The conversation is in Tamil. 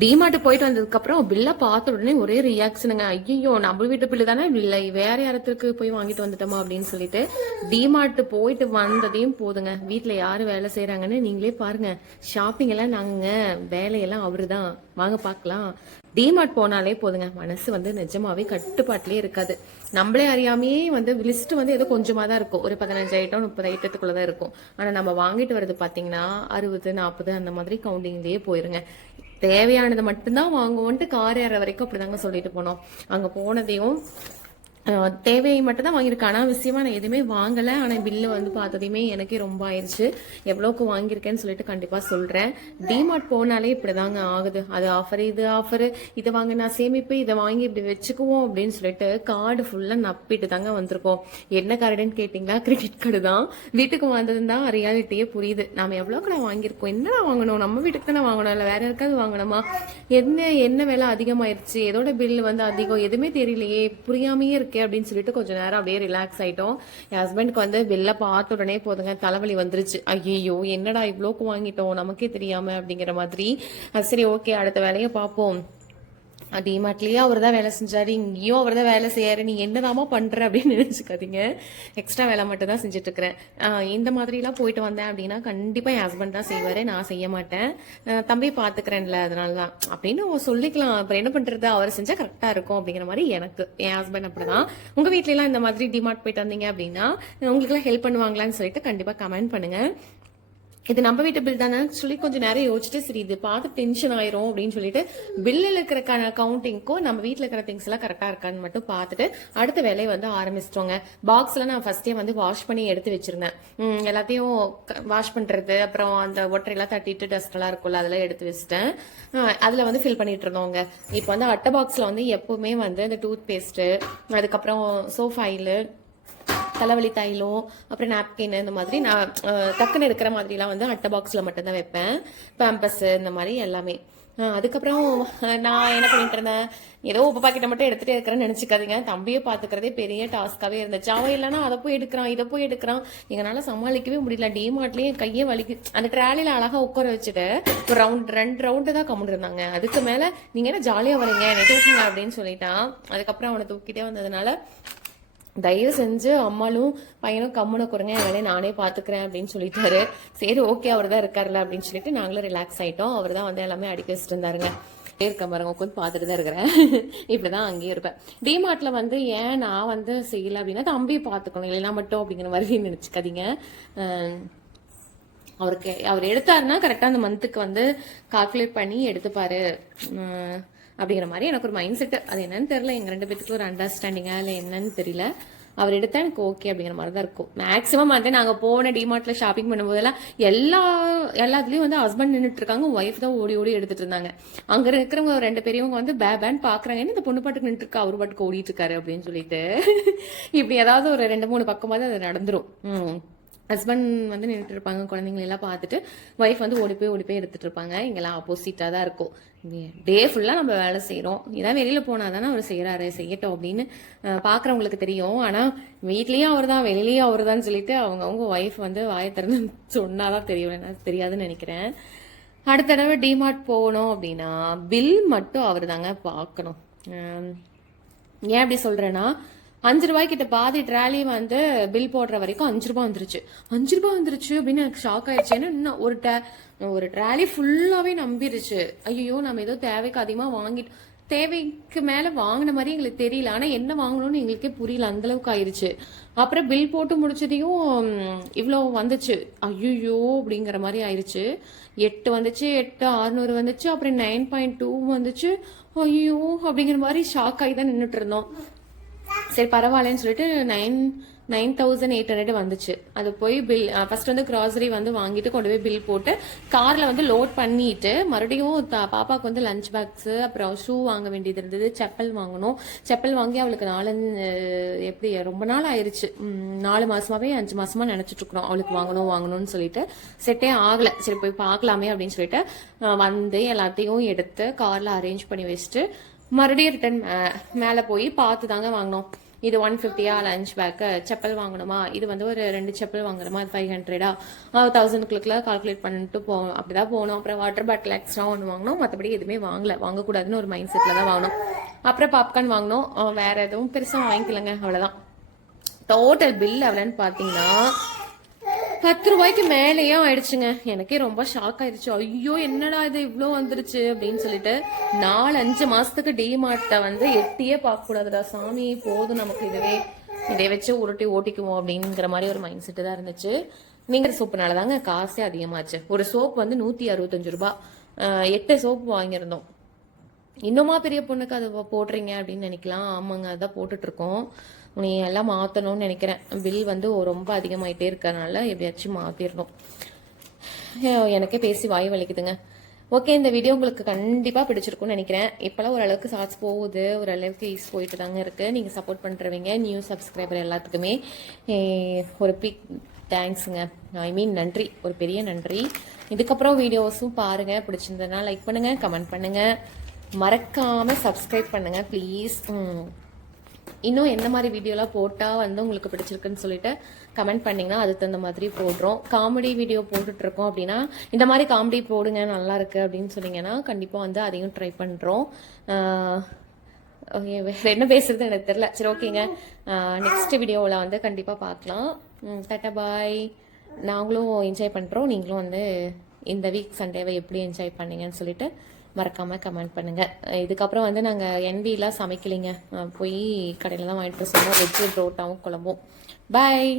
டிமார்ட் போயிட்டு வந்ததுக்கு அப்புறம் பில்ல பார்த்த உடனே ஒரே ரியாக்ஷனுங்க. ஐயோ நம்ம வீட்டு பில்லு தானே இல்லை வேற யாரத்துக்கு போய் வாங்கிட்டு வந்துட்டோமா அப்படின்னு சொல்லிட்டு டிமார்ட் போயிட்டு வந்ததையும் போதுங்க. வீட்டுல யாரு வேலை செய்யறாங்கன்னு நீங்களே பாருங்க. ஷாப்பிங் எல்லாம் நாங்க வேலையெல்லாம் அவருதான். வாங்க பாக்கலாம். டிமார்ட் போனாலே போதுங்க, மனசு வந்து நிஜமாவே கட்டுப்பாட்டிலே இருக்காது. நம்மளே அறியாமையே வந்து லிஸ்ட் வந்து ஏதோ கொஞ்சமா தான் இருக்கும். ஒரு 15 ஐட்டம் 30 ஐட்டத்துக்குள்ளதான் இருக்கும். ஆனா நம்ம வாங்கிட்டு வர்றது பாத்தீங்கன்னா 60 40 அந்த மாதிரி கவுண்டிங்லயே போயிருங்க. தேவையானதை மட்டும்தான் வாங்குவோன்ட்டு கார் ஏற வரைக்கும் அப்படிதாங்க சொல்லிட்டு போனோம். அங்க போனதையும் தேவையை மட்டும் தான் வாங்கியிருக்கேன். அனாவசியமா நான் எதுவுமே வாங்கல. ஆனா பில்லு வந்து பார்த்ததையுமே எனக்கே ரொம்ப ஆயிடுச்சு. எவ்வளவுக்கு வாங்கியிருக்கேன்னு சொல்லிட்டு கண்டிப்பா சொல்றேன். டிமார்ட் போனாலே இப்படிதாங்க ஆகுது. அது ஆஃபர், இது ஆஃபர், இதை வாங்க நான் சேமிப்பு, இதை வாங்கி இப்படி வச்சுக்குவோம் அப்படின்னு சொல்லிட்டு கார்டு ஃபுல்லா நப்பிட்டு தாங்க வந்திருக்கோம். என்ன கார்டுன்னு கேட்டீங்களா? கிரெடிட் கார்டு தான். வீட்டுக்கு வந்ததுன்னு தான் ரியாலிட்டியே புரியுது. நாம எவ்வளவுக்கு நான் வாங்கியிருக்கோம், என்ன வாங்கணும், நம்ம வீட்டுக்கு தானே வாங்கணும், இல்லை வேற யாருக்காவது வாங்கணுமா, என்ன விலை அதிகமாயிருச்சு, எதோட பில்லு வந்து அதிகம், எதுவுமே தெரியலையே, புரியாமையே இருக்கு அப்படின்னு சொல்லிட்டு கொஞ்ச நேரம் அப்படியே ரிலாக்ஸ் ஆயிட்டோம். என் ஹஸ்பண்டுக்கு வந்து பில்ல பார்த்த உடனே போதுங்க தலைவலி வந்துருச்சு. ஐயோ என்னடா இவ்வளோக்கு வாங்கிட்டோம் நமக்கே தெரியாம அப்படிங்கிற மாதிரி. சரி ஓகே அடுத்த வேலையை பார்ப்போம். டிமார்ட்லயே அவர் தான் வேலை செஞ்சாரு, இங்கேயும் அவர் தான் வேலை செய்யாரு, நீ என்னதாமா பண்ற அப்படின்னு நினைச்சுக்காதீங்க. எக்ஸ்ட்ரா வேலை மட்டும் தான் செஞ்சுட்டு இருக்கிறேன். இந்த மாதிரி எல்லாம் போயிட்டு வந்தேன் அப்படின்னா கண்டிப்பா என் ஹஸ்பண்ட் தான் செய்வாரு, நான் செய்ய மாட்டேன். தம்பி பாத்துக்கிறேன்ல அதனாலதான் அப்படின்னு சொல்லிக்கலாம். அப்புறம் என்ன பண்றது, அவர் செஞ்சா கரெக்டா இருக்கும் அப்படிங்கிற மாதிரி எனக்கு என் ஹஸ்பண்ட் அப்படிதான். உங்க வீட்ல எல்லாம் இந்த மாதிரி டிமார்ட் போயிட்டு வந்தீங்க அப்படின்னா உங்களுக்கு எல்லாம் ஹெல்ப் பண்ணுவாங்களான்னு சொல்லிட்டு கண்டிப்பா கமெண்ட் பண்ணுங்க. இது நம்ம வீட்டு பில் தானே சொல்லி கொஞ்சம் நேரம் யோசிச்சுட்டு சரி இது பார்த்து டென்ஷன் ஆயிரும் அப்படின்னு சொல்லிட்டு பில்லில் இருக்கிற கவுண்டிங்க்கும் நம்ம வீட்டில் இருக்கிற திங்ஸ் எல்லாம் கரெக்டா இருக்கான்னு மட்டும் பார்த்துட்டு அடுத்த வேலையை வந்து ஆரம்பிச்சிட்டோங்க. பாக்ஸ்ல நான் ஃபர்ஸ்டே வந்து வாஷ் பண்ணி எடுத்து வச்சிருந்தேன். எல்லாத்தையும் வாஷ் பண்றது, அப்புறம் அந்த ஒற்றையெல்லாம் தட்டிட்டு டஸ்ட் எல்லாம் இருக்கும்ல அதெல்லாம் எடுத்து வச்சுட்டேன். அதுல வந்து ஃபில் பண்ணிட்டு இருந்தோங்க. இப்போ வந்து அட்டை பாக்ஸ்ல வந்து எப்பவுமே வந்து இந்த டூத் பேஸ்ட், அதுக்கப்புறம் சோப் ஆயில், தலைவலி தைலம், அப்புறம் நாப்கின், இந்த மாதிரி நான் டக்குன்னு இருக்கிற மாதிரிலாம் வந்து அட்டை பாக்ஸ்ல மட்டும்தான் வைப்பேன். பேம்பஸ் இந்த மாதிரி எல்லாமே. அதுக்கப்புறம் நான் என்ன பண்ணிட்டு இருந்தேன், ஏதோ உப்பு பாக்கெட்டை மட்டும் எடுத்துட்டு இருக்கிறேன்னு நினைச்சுக்காதீங்க. தம்பியை பாத்துக்கிறதே பெரிய டாஸ்காவே இருந்துச்சு. அவன் இல்லைன்னா அதை போய் எடுக்கிறான் இதை போய் எடுக்கிறான், எங்களால சமாளிக்கவே முடியல. டிமார்ட்லயே கையே வலிக்கு. அந்த ட்ராலில அழகா உட்கார வச்சுட்டு ஒரு ரவுண்ட் 2 ரவுண்டு தான் கம்முன்னு இருந்தாங்க. அதுக்கு மேல நீங்க என்ன ஜாலியா வரீங்க என்ன தூக்குங்க அப்படின்னு சொல்லிட்டான். அதுக்கப்புறம் அவனை தூக்கிட்டே வந்ததுனால தயவு செஞ்சு அம்மாலும் பையனும் கம்முன குறைங்க, என் வேலையை நானே பாத்துக்கிறேன் அப்படின்னு சொல்லிட்டாரு. சரி ஓகே அவர் தான் இருக்காருல்ல அப்படின்னு சொல்லிட்டு நாங்களும் ரிலாக்ஸ் ஆயிட்டோம். அவர் தான் வந்து எல்லாமே அடிக்க வச்சுட்டு இருந்தாருங்க. இருக்க பாருங்க உட்காந்து பார்த்துட்டு தான் இருக்கிறேன். இப்படிதான் அங்கேயும் இருப்பேன். டிமார்ட்ல வந்து ஏன் நான் வந்து செய்யல அப்படின்னா தம்பியை பாத்துக்கணும் இல்லைன்னா மட்டும் அப்படிங்கிற மாதிரி நினைச்சுக்காதீங்க. அவர் எடுத்தாருன்னா கரெக்டா அந்த மந்த்துக்கு வந்து கால்குலேட் பண்ணி எடுத்துப்பாரு அப்படிங்கிற மாதிரி எனக்கு ஒரு மைண்ட் செட். அது என்னன்னு தெரியல, எங்க 2 பேத்துக்கு ஒரு அண்டர்ஸ்டாண்டிங்கா இல்லை என்னன்னு தெரியல. அவர் எடுத்தா எனக்கு ஓகே அப்படிங்கிற மாதிரி தான் இருக்கும். மேக்ஸிமம் வந்து நாங்க போன டிமார்ட்ல ஷாப்பிங் பண்ணும்போதெல்லாம் எல்லாத்துலயும் வந்து ஹஸ்பண்ட் நின்றுட்டு இருக்காங்க, ஒய்ஃப் தான் ஓடி ஓடி எடுத்துட்டு இருந்தாங்க. அங்க இருக்கிறவங்க 2 பெரியவங்க வந்து பேன்னு பாக்குறாங்க, என்ன இந்த பொண்ணு பாட்டுக்கு நின்று இருக்கா, அவரு பாட்டுக்கு ஓடிட்டு இருக்காரு அப்படின்னு சொல்லிட்டு இப்படி ஏதாவது ஒரு 2-3 பக்கமாவது அது நடந்துரும். ஹஸ்பண்ட் வந்து நின்றுட்டு இருப்பாங்க, குழந்தைங்களை எல்லாம் பார்த்துட்டு ஒய்ஃப் வந்து ஓடி போய் எடுத்துட்டு இருப்பாங்க. இங்கெல்லாம் ஆப்போசிட்டா தான் இருக்கும். டே ஃபுல்லா நம்ம வேலை செய்யறோம், இதான் வெளியில போனாதானே அவர் செய்யறாரு, செய்யட்டும் அப்படின்னு பாக்குறவங்களுக்கு தெரியும். ஆனா வீட்லயும் அவர் தான் வெளியிலயும் அவர் தான் சொல்லிட்டு அவங்க ஒய்ஃப் வந்து வாயை திறந்து சொன்னாதான் தெரியாதுன்னு நினைக்கிறேன். அடுத்த தடவை டிமார்ட் போகணும் அப்படின்னா பில் மட்டும் அவர் தாங்க பார்க்கணும். ஏன் அப்படி சொல்றேன்னா 5 ரூபாய்க்கிட்ட பாதி ட்ராலி வந்து பில் போடுற வரைக்கும் 5 ரூபாய் வந்துருச்சு அப்படின்னு எனக்கு ஷாக் ஆயிடுச்சு. ஏன்னா இன்னும் ஒரு ட்ராலி ஃபுல்லாவே நம்பிருச்சு. ஐயோ நம்ம ஏதோ தேவைக்கு அதிகமா வாங்கிட்டு தேவைக்கு மேல வாங்கின மாதிரி எங்களுக்கு தெரியல. ஆனா என்ன வாங்கணும்னு எங்களுக்கே புரியல, அந்த அளவுக்கு ஆயிருச்சு. அப்புறம் பில் போட்டு முடிச்சதையும் இவ்வளவு வந்துச்சு. ஐயோ அப்படிங்கிற மாதிரி ஆயிருச்சு. 8 வந்துச்சு, 8,600 வந்துச்சு, அப்புறம் 9.2 வந்துச்சு. ஐயோ அப்படிங்கிற மாதிரி ஷாக் ஆகி தான் நின்றுட்டு இருந்தோம். சரி பரவாயில்லன்னு சொல்லிட்டு 9,800 வந்துச்சு. அது போய் பில் ஃபர்ஸ்ட் வந்து கிராசரி வந்து வாங்கிட்டு கொண்டு போய் பில் போட்டு கார்ல வந்து லோட் பண்ணிட்டு மறுபடியும் பாப்பாவுக்கு வந்து லஞ்ச் பாக்ஸ், அப்புறம் ஷூ வாங்க வேண்டியது இருந்தது, செப்பல் வாங்கணும். செப்பல் வாங்கி அவளுக்கு எப்படி ரொம்ப நாள் ஆயிருச்சு, 4 மாசமாவே 5 மாசமா நினைச்சிட்டு இருக்கிறோம் அவளுக்கு வாங்கணும்னு சொல்லிட்டு. செட்டே ஆகல. சரி போய் பார்க்கலாமே அப்படின்னு சொல்லிட்டு வந்து எல்லாத்தையும் எடுத்து கார்ல அரேஞ்ச் பண்ணி வச்சுட்டு மறுபடியும் ரிட்டர்ன் மேல போய் பார்த்து தாங்க வாங்கினோம். இது 150 லஞ்ச் பேக்கு. செப்பல் வாங்கணுமா, இது வந்து ஒரு 2 செப்பல் வாங்குறோமா, அது 500 1000க்குள்ள கால்குலேட் பண்ணிட்டு போகணும். அப்படிதான் போகணும். அப்புறம் வாட்டர் பாட்டில் எக்ஸ்ட்ரா ஒன்று வாங்கணும். மற்றபடி எதுவுமே வாங்கக்கூடாதுன்னு ஒரு மைண்ட் செட்டில் தான் வாங்கணும். அப்புறம் பாப்கார்ன் வாங்கணும். வேற எதுவும் பெருசாக வாங்கிக்கலங்க, அவ்வளோதான். டோட்டல் பில் எவ்வளோன்னு பார்த்தீங்கன்னா 10 ரூபாய்க்கு மேலேயே ஆயிடுச்சுங்க. எனக்கே ரொம்ப ஷாக் ஆயிடுச்சு. ஐயோ என்னடா இது இவ்வளோ வந்துருச்சு அப்படின்னு சொல்லிட்டு 4-5 மாசத்துக்கு டிமார்ட்டை வந்து எட்டியே பார்க்க கூடாதுடா சாமி, போதும் நமக்கு இதை வச்சு உருட்டி ஓட்டிக்குவோம் அப்படிங்கிற மாதிரி ஒரு மைண்ட் செட்டு தான் இருந்துச்சு. நீங்க சோப்புனால தாங்க காசே அதிகமாச்சு. ஒரு சோப்பு வந்து 165 ரூபாய். 8 சோப்பு வாங்கியிருந்தோம். இன்னுமா பெரிய பொண்ணுக்கு அது போடுறீங்க அப்படின்னு நினைக்கலாம். ஆமாங்க, அதான் போட்டுட்டு இருக்கோம். நீ எல்லாம் மாற்றணும்னு நினைக்கிறேன். பில் வந்து ரொம்ப அதிகமாயிட்டே இருக்கறனால எப்படியாச்சும் மாற்றிடணும். எனக்கே பேசி வாய் வலிக்குதுங்க. ஓகே, இந்த வீடியோ உங்களுக்கு கண்டிப்பாக பிடிச்சிருக்கும்னு நினைக்கிறேன். இப்போலாம் ஓரளவுக்கு ஷார்ட்ஸ் போகுது, ஓரளவுக்கு ஈஸ் போயிட்டு தாங்க இருக்குது. நீங்கள் சப்போர்ட் பண்ணுறவங்க நியூ சப்ஸ்கிரைபர் எல்லாத்துக்குமே ஒரு பிக் தேங்க்ஸுங்க. நன்றி, ஒரு பெரிய நன்றி. இதுக்கப்புறம் வீடியோஸும் பாருங்கள். பிடிச்சிருந்ததுன்னா லைக் பண்ணுங்கள், கமெண்ட் பண்ணுங்கள், மறக்காமல் சப்ஸ்கிரைப் பண்ணுங்கள் ப்ளீஸ். இன்னும் எந்த மாதிரி வீடியோலாம் போட்டால் வந்து உங்களுக்கு பிடிச்சிருக்குன்னு சொல்லிட்டு கமெண்ட் பண்ணிங்கன்னா அதுக்கு தகுந்த மாதிரி போடுறோம். காமெடி வீடியோ போட்டுட்ருக்கோம் அப்படின்னா இந்த மாதிரி காமெடி போடுங்க நல்லா இருக்கு அப்படின்னு சொன்னீங்கன்னா கண்டிப்பாக வந்து அதையும் ட்ரை பண்ணுறோம். ஓகே, வேறு என்ன பேசுறது எனக்கு தெரியல. சரி, ஓகேங்க, நெக்ஸ்ட் வீடியோவில் வந்து கண்டிப்பாக பார்க்கலாம். டாட்டா பாய். நாங்களும் என்ஜாய் பண்ணுறோம், நீங்களும் வந்து இந்த வீக் சண்டேவை எப்படி என்ஜாய் பண்ணீங்கன்னு சொல்லிட்டு மறக்காமல் கமெண்ட் பண்ணுங்கள். இதுக்கப்புறம் வந்து நாங்கள் NVலாம் சமைக்கலைங்க, போய் கடையில் தான் வாங்கிட்டு சொன்னோம். வெஜ்ஜு புரோட்டாவும் குழம்பும். பாய்.